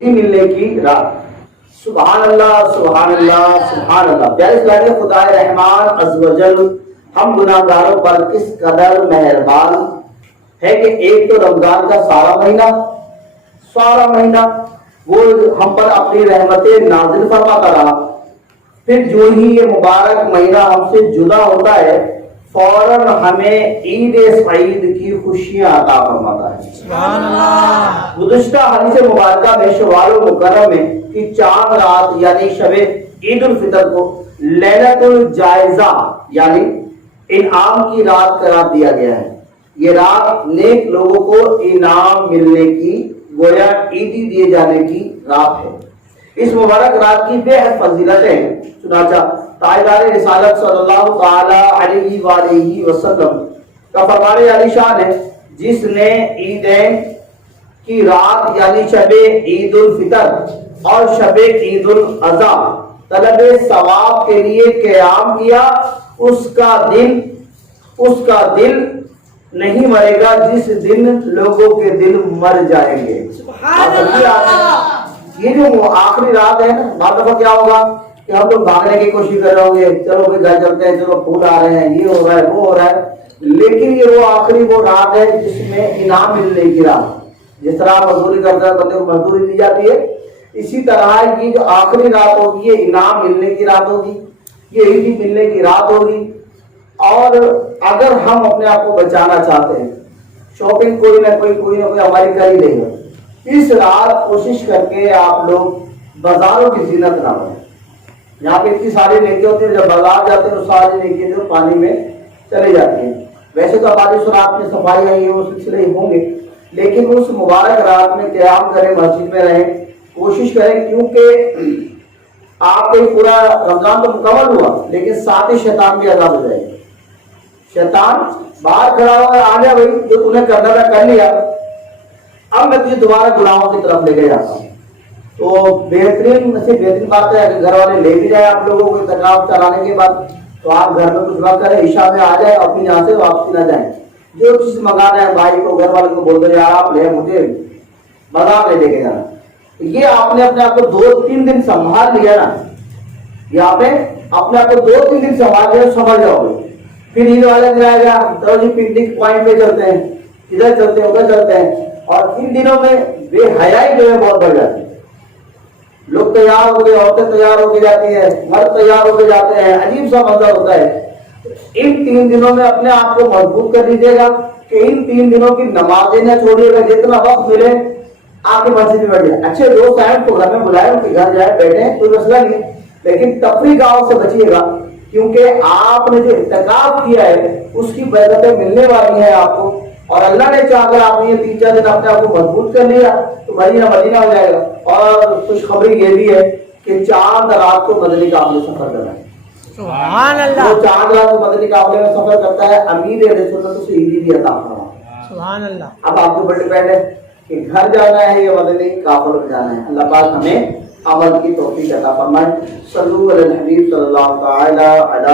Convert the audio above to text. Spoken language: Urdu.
ملنے کی رات۔ سبحان اللہ سبحان اللہ سبحان اللہ۔ پیارے اسلامی خدا رحمان عز و جل ہم گناہگاروں پر کس قدر مہربان ہے کہ ایک تو رمضان کا سارا مہینہ وہ ہم پر اپنی رحمتیں نازل فرماتا رہا، پھر جو ہی یہ مبارک مہینہ ہم سے جدا ہوتا ہے فوراً ہمیں عید سعید کی خوشیاں عطا فرماتا ہے۔ سبحان اللہ۔ گزشتہ حدیث مبارکہ میں شوال المکرم میں کہ چاند رات یعنی شب عید الفطر کو لیلۃ الجائزہ یعنی انعام کی رات قرار دیا گیا ہے۔ یہ رات نیک لوگوں کو انعام ملنے کی گویا عیدی دیے جانے کی رات ہے۔ اس مبارک رات کی بے حد فضیلتیں ہیں، چنانچہ تاجدار رسالت صلی اللہ تعالی علیہ وآلہ وسلم کا فرمان علی شان ہے، جس نے عیدین کی رات یعنی شب عید الفطر اور شب عید الاضحیٰ طلب ثواب کے لیے قیام کیا، اس کا دل نہیں مرے گا جس دن لوگوں کے دل مر جائیں گے۔ سبحان اللہ۔ یہ جو آخری رات ہے نا، بعض دفعہ کیا ہوگا کہ ہم لوگ بھاگنے کی کوشش کر رہے ہوں گے، چلو بھی گھر چلتے ہیں، چلو پھول آ رہے ہیں، یہ ہو رہا ہے وہ ہو رہا ہے، لیکن یہ وہ آخری وہ رات ہے جس میں انعام ملنے کی رات۔ جس طرح مزدوری کرتا ہے بندے کو مزدوری دی جاتی ہے، اسی طرح یہ جو آخری رات ہوگی یہ انعام ملنے کی رات ہوگی، یہ عیدی ملنے کی رات ہوگی۔ اور اگر ہم اپنے آپ کو بچانا چاہتے ہیں، شاپنگ کوئی نہ کوئی ہماری کر ہی لے گا، اس رات کوشش کر کے آپ لوگ بازاروں کی زینت نہ بنیں۔ یہاں پہ اتنی ساری نیکیاں ہوتی ہیں، جب بازار جاتے ہیں تو ساری نیکیاں جو پانی میں چلے جاتی ہیں۔ ویسے تو ہماری سرات میں صفائی ہے، یہ وہ سلسلے ہوں گے، لیکن اس مبارک رات میں قیام کریں، مسجد میں رہیں، کوشش کریں، کیونکہ آپ کو پورا رمضان تو مکمل ہوا لیکن ساتھ ہی شیطان بھی آزاد ہو جائے گا۔ شیطان باہر کھڑا ہوا آ جا بھائی، جو تم نے کرنا تھا کر لیا، اب میں تجھے دوبارہ گناہوں کی طرف لے کے جاتا ہوں۔ تو بہترین بات ہے کہ گھر والے لے بھی جائیں آپ لوگوں کو اعتکاف چلانے کے بعد، تو آپ گھر میں کچھ وقت کریں، عشاء میں آ جائیں، اپنی یہاں سے واپسی نہ جائیں۔ جو چیز منگانا ہے بھائی کو گھر والے کو بول دو یار آپ لے، مجھے بازار لے کے جانا۔ یہ آپ نے اپنے آپ کو 2-3 دن سنبھال لیا نا، یہ آپ نے اپنے آپ کو 2-3 دن سنبھال لیا، سمجھ جاؤ گے۔ پھر عید والے دن آئے گا تو جی پکنک پوائنٹ پہ چلتے ہیں، ادھر چلتے ہیں ادھر چلتے ہیں، اور ان دنوں میں بے حیائی جو ہے بہت بڑھ جاتی ہے۔ لوگ تیار ہو گئے، عورتیں تیار ہو کے جاتی ہیں، مرد تیار ہو کے جاتے ہیں، عجیب سا منظر ہوتا ہے۔ ان 3 دنوں میں اپنے آپ کو مضبوط کر لیجیے گا کہ ان 3 دنوں کی نمازیں نہ چھوڑیے گا، جتنا وقت ملے آپ کے مسجد میں بیٹھ جائے۔ اچھے دوست ہیں تو گھر میں بلائے، ان کے گھر جائے بیٹھے، کوئی مسئلہ نہیں، لیکن تفریح گاؤں سے بچیے گا، کیونکہ آپ نے جو اعتکاف کیا ہے اس کی برکتیں ملنے والی ہیں آپ کو، اور اللہ نے چاہ کر آپ نے یہ 3-4 دن اپنے آپ کو مضبوط کر لیا تو مدینہ ہو جائے گا۔ اور خوشخبری یہ بھی ہے کہ چاند رات کو مدنی قافلے سفر کرنا ہے۔ سبحان اللہ۔ وہ چاند رات کو مدنی قافلے میں سفر کرتا ہے، امیر رسولت سے عیدی بھی عطا فرماتا ہے۔ سبحان اللہ۔ اب آپ کو ڈیپینڈ ہے کہ گھر جانا ہے یا مدنی قافلے میں جانا ہے۔ اللہ پاک ہمیں عمل کی توفیق عطا فرمائے۔ صلو علی الحبیب صلی اللہ تعالی علیہ